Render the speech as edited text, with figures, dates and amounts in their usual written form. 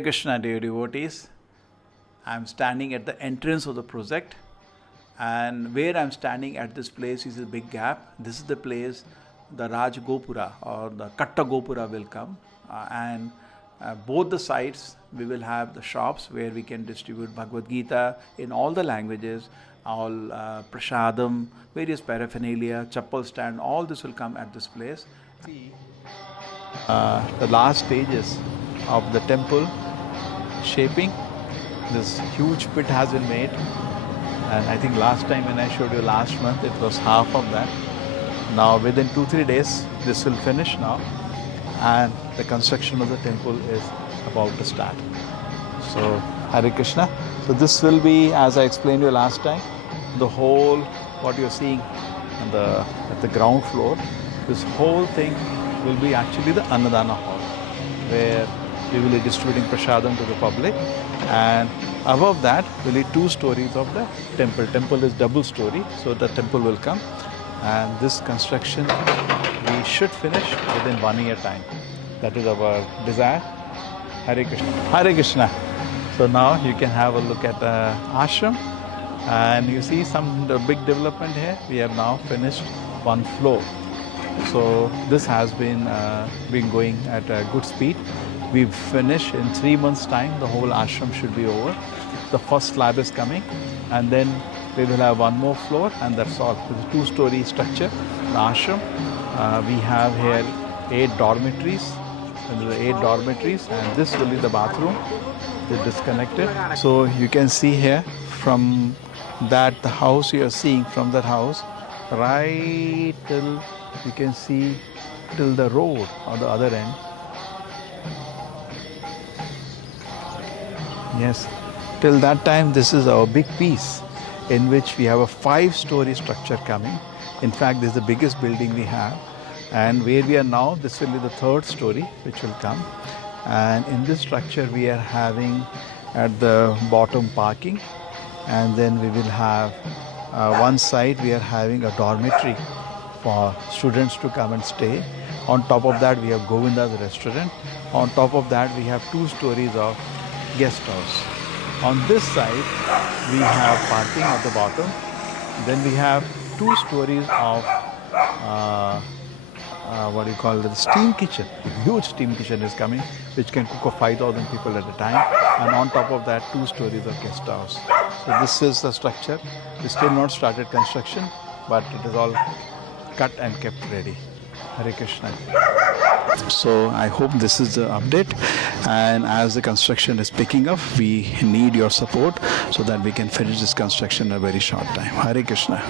Krishna, dear devotees, I am standing at the entrance of the project, and where I am standing at this place is a big gap. This is the place the Raj Gopura or the Katta Gopura will come, and both the sides we will have the shops where we can distribute Bhagavad-gita in all the languages, all prasadam, various paraphernalia, chappal stand, all this will come at this place. The last stages of the temple shaping. This huge pit has been made, and I think last time when I showed you last month it was half of that. Now within 2-3 days this will finish now, and the construction of the temple is about to start. So Hare Krishna. So this will be, as I explained you last time, the whole what you're seeing at the ground floor, this whole thing will be actually the Annadana hall, where we will be distributing prasadam to the public, and above that will be 2 stories of the temple. Temple is double story, so the temple will come, and this construction we should finish within 1 year time. That is our desire. Hare Krishna. Hare Krishna. So now you can have a look at the ashram, and you see some big development here. We have now finished 1 floor. So this has been going at a good speed. We've finished in 3 months' time. The whole ashram should be over. The first slab is coming, and then we will have 1 more floor, and that's all. It's a 2-story structure. The ashram. We have here 8 dormitories. And there are 8 dormitories, and this will be the bathroom. They're disconnected. So you can see here from that the house you are seeing from that house right till you can see till the road on the other end. Yes, till that time this is our big piece in which we have a 5-story structure coming. In fact, this is the biggest building we have, and where we are now, this will be the 3rd story which will come. And in this structure we are having at the bottom parking, and then we will have one side we are having a dormitory for students to come and stay. On top of that we have Govinda's restaurant. On top of that we have 2 stories of guest house. On this side we have parking at the bottom. Then we have 2 stories of the steam kitchen. A huge steam kitchen is coming, which can cook for 5,000 people at a time. And on top of that 2 stories of guest house. So this is the structure. We still not started construction, but it is all cut and kept ready. Hare Krishna. So I hope this is the update, and as the construction is picking up, we need your support so that we can finish this construction in a very short time. Hare Krishna.